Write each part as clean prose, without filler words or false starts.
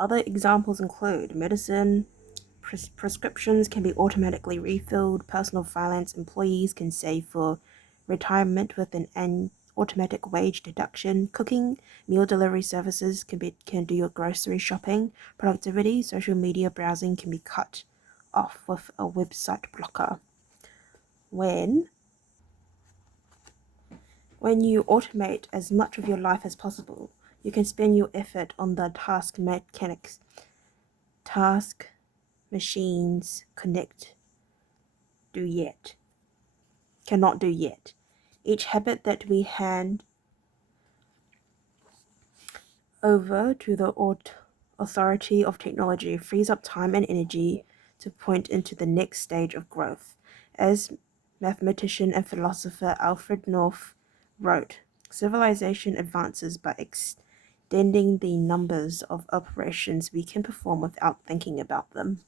Other examples include medicine, prescriptions can be automatically refilled, personal finance, employees can save for retirement with an automatic wage deduction, cooking, meal delivery services can do your grocery shopping, productivity, social media browsing can be cut off with a website blocker. When you automate as much of your life as possible, you can spend your effort on the task mechanics. Task machines cannot do yet. Each habit that we hand over to the authority of technology frees up time and energy to point into the next stage of growth. As mathematician and philosopher Alfred North wrote, civilization advances by extending the numbers of operations we can perform without thinking about them.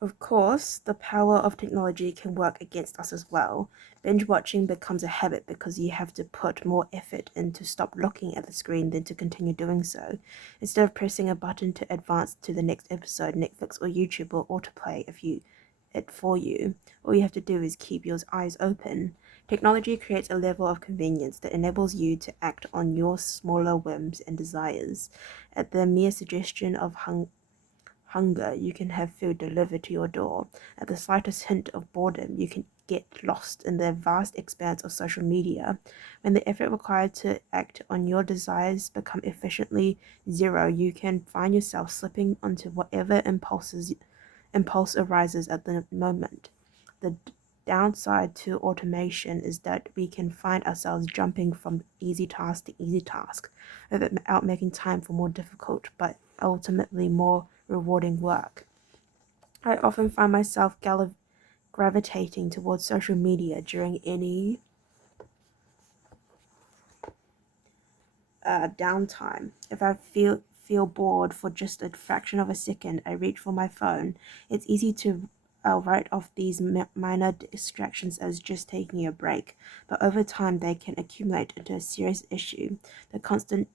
Of course, the power of technology can work against us as well. Binge watching becomes a habit because you have to put more effort in to stop looking at the screen than to continue doing so. Instead of pressing a button to advance to the next episode, Netflix or YouTube will autoplay it for you. All you have to do is keep your eyes open. Technology creates a level of convenience that enables you to act on your smaller whims and desires. At the mere suggestion of hunger, you can have food delivered to your door. At the slightest hint of boredom, you can get lost in the vast expanse of social media. When the effort required to act on your desires become efficiently zero, you can find yourself slipping onto whatever impulse arises at the moment. The downside to automation is that we can find ourselves jumping from easy task to easy task without making time for more difficult but ultimately more rewarding work. I often find myself gravitating towards social media during any downtime. If I feel bored for just a fraction of a second, I reach for my phone. It's easy to write off these minor distractions as just taking a break, but over time they can accumulate into a serious issue. The constant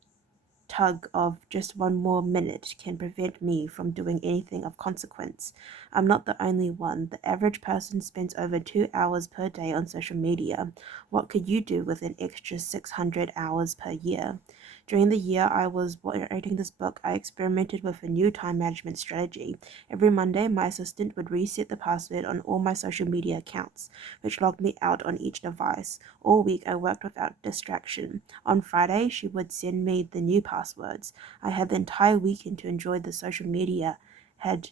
tug of just one more minute can prevent me from doing anything of consequence. I'm not the only one. The average person spends over 2 hours per day on social media. What could you do with an extra 600 hours per year? During the year I was writing this book, I experimented with a new time management strategy. Every Monday, my assistant would reset the password on all my social media accounts, which logged me out on each device. All week, I worked without distraction. On Friday, she would send me the new passwords. I had the entire weekend to enjoy had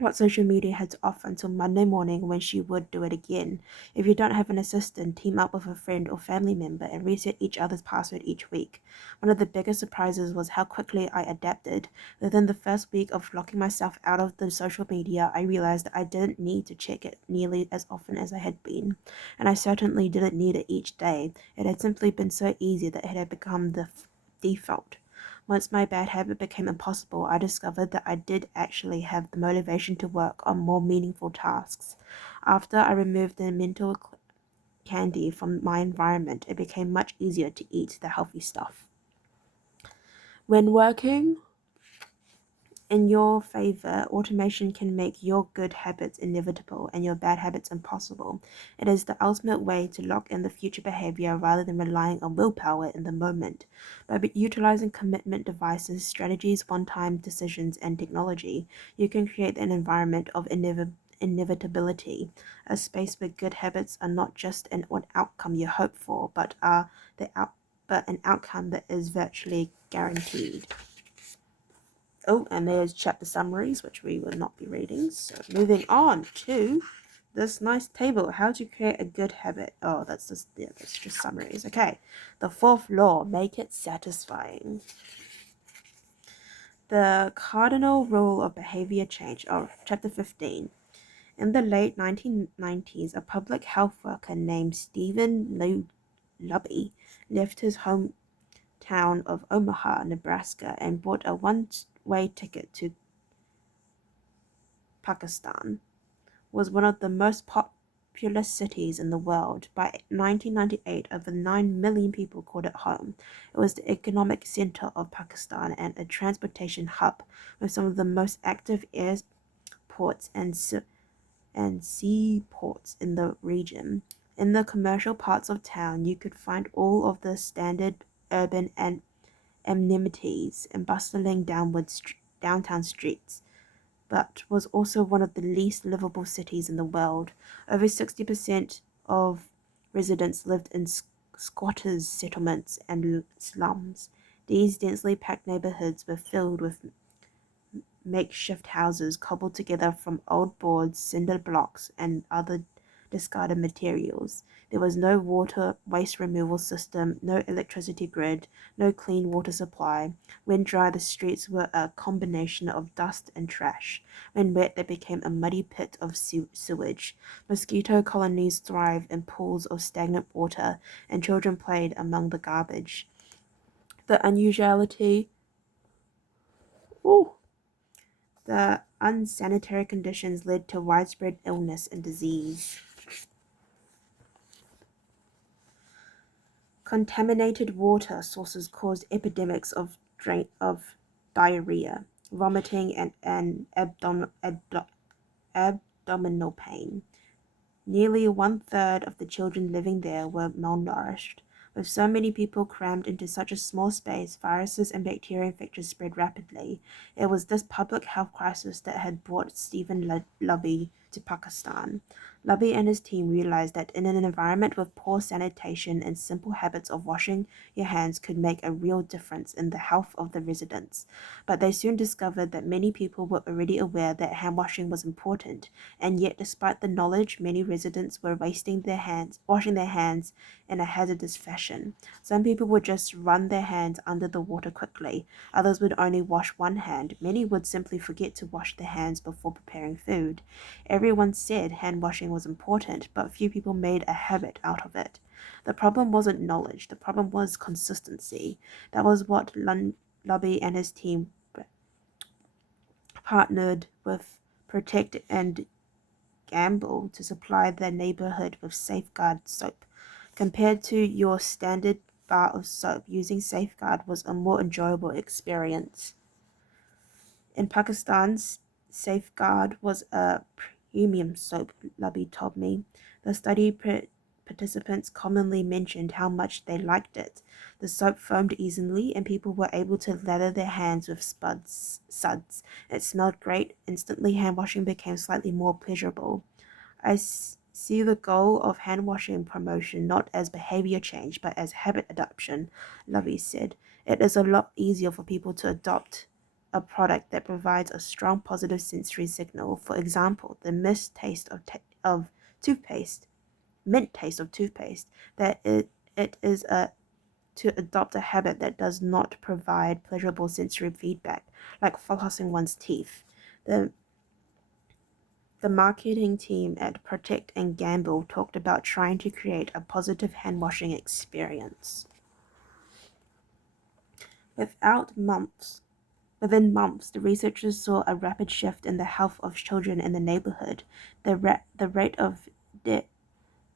what social media had to offer until Monday morning when she would do it again. If you don't have an assistant, team up with a friend or family member and reset each other's password each week. One of the biggest surprises was how quickly I adapted. Within the first week of locking myself out of the social media, I realized that I didn't need to check it nearly as often as I had been. And I certainly didn't need it each day. It had simply been so easy that it had become the default. Once my bad habit became impossible, I discovered that I did actually have the motivation to work on more meaningful tasks. After I removed the mental candy from my environment, it became much easier to eat the healthy stuff. When working in your favor, automation can make your good habits inevitable and your bad habits impossible. It is the ultimate way to lock in the future behavior rather than relying on willpower in the moment. By utilizing commitment devices, strategies, one-time decisions, and technology, you can create an environment of inevitability, a space where good habits are not just an outcome you hope for, but an outcome that is virtually guaranteed. Oh, and there's chapter summaries, which we will not be reading. So moving on to this nice table, how to create a good habit. Oh, that's just summaries. Okay. The fourth law, make it satisfying. The cardinal rule of behavior change. Oh, chapter 15. In the late 1990s, a public health worker named Stephen Lubby left his hometown of Omaha, Nebraska, and bought a one-way ticket to Pakistan. Was one of the most populous cities in the world. By 1998, over 9 million people called it home. It was the economic center of Pakistan and a transportation hub with some of the most active airports and seaports in the region. In the commercial parts of town, you could find all of the standard urban and amenities and bustling downtown streets, but was also one of the least livable cities in the world. Over 60% of residents lived in squatters' settlements and slums. These densely packed neighborhoods were filled with makeshift houses cobbled together from old boards, cinder blocks, and other discarded materials. There was no water waste removal system, no electricity grid, no clean water supply. When dry, the streets were a combination of dust and trash. When wet, they became a muddy pit of sewage. Mosquito colonies thrived in pools of stagnant water, and children played among the garbage. The unusuality. Ooh. The unsanitary conditions led to widespread illness and disease. Contaminated water sources caused epidemics of diarrhea, vomiting, and abdominal pain. Nearly one-third of the children living there were malnourished. With so many people crammed into such a small space, viruses and bacterial infections spread rapidly. It was this public health crisis that had brought Stephen Lubby to Pakistan. Lubby and his team realized that in an environment with poor sanitation and simple habits of washing your hands could make a real difference in the health of the residents. But they soon discovered that many people were already aware that hand washing was important, and yet despite the knowledge, many residents were washing their hands in a hazardous fashion. Some people would just run their hands under the water quickly. Others would only wash one hand. Many would simply forget to wash their hands before preparing food. Everyone said hand washing was important, but few people made a habit out of it. The problem wasn't knowledge. The problem was consistency. That was what Lubby and his team partnered with Protect and Gamble to supply their neighborhood with Safeguard soap. Compared to your standard bar of soap, using Safeguard was a more enjoyable experience. In Pakistan, Safeguard was a premium soap, Lubby told me. The study participants commonly mentioned how much they liked it. The soap foamed easily, and people were able to lather their hands with suds. It smelled great. Instantly, hand washing became slightly more pleasurable. I see the goal of hand washing promotion not as behavior change, but as habit adoption, Lubby said. It is a lot easier for people to adopt a product that provides a strong positive sensory signal. For example, the of toothpaste, mint taste of toothpaste, that it is a to adopt a habit that does not provide pleasurable sensory feedback, like flossing one's teeth. The the marketing team at Protect and Gamble talked about trying to create a positive hand washing experience. Without months Within months, the researchers saw a rapid shift in the health of children in the neighborhood. The rate of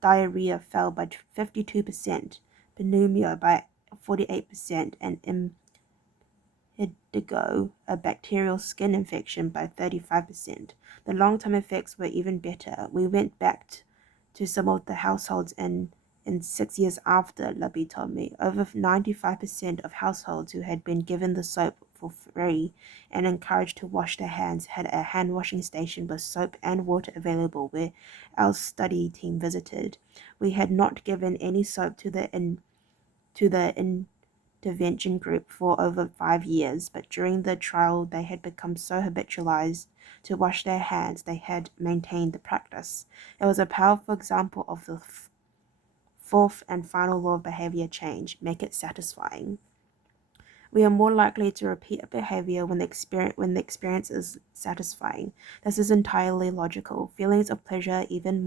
diarrhea fell by 52%, pneumonia by 48%, and impetigo, a bacterial skin infection, by 35%. The long-term effects were even better. We went back to some of the households in 6 years after, Lubby told me. Over 95% of households who had been given the soap for free and encouraged to wash their hands had a hand washing station with soap and water available where our study team visited. We had not given any soap to the intervention group for over 5 years, but during the trial they had become so habitualized to wash their hands they had maintained the practice. It was a powerful example of the fourth and final law of behavior change: make it satisfying. We are more likely to repeat a behavior when the experience is satisfying. This is entirely logical. Feelings of pleasure, even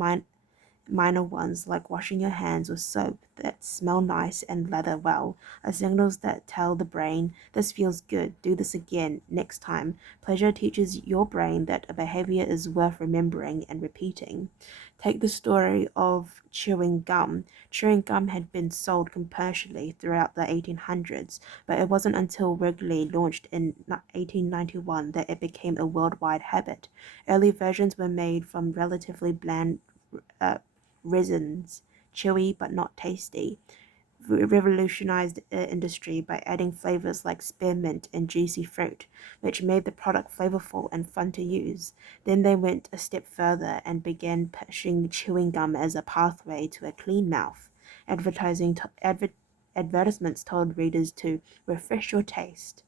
minor ones like washing your hands with soap that smell nice and lather well are signals that tell the brain, this feels good, do this again next time. Pleasure teaches your brain that a behavior is worth remembering and repeating. Take the story of chewing gum. Chewing gum had been sold commercially throughout the 1800s, but it wasn't until Wrigley launched in 1891 that it became a worldwide habit. Early versions were made from relatively bland uh, resins, chewy but not tasty, revolutionized the industry by adding flavors like spearmint and juicy fruit, which made the product flavorful and fun to use. Then they went a step further and began pushing chewing gum as a pathway to a clean mouth. Advertisements told readers to refresh your taste.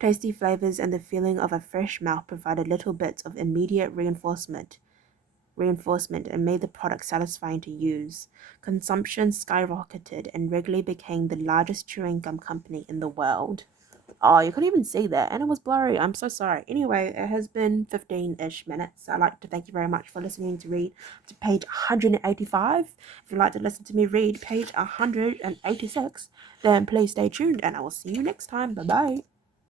Tasty flavors and the feeling of a fresh mouth provided little bits of immediate reinforcement and made the product satisfying to use. Consumption skyrocketed and Wrigley became the largest chewing gum company in the world. Oh, you couldn't even see that, and it was blurry. I'm so sorry. Anyway, it has been 15-ish minutes. I'd like to thank you very much for listening to read to page 185. If you'd like to listen to me read page 186, then please stay tuned, and I will see you next time. Bye bye.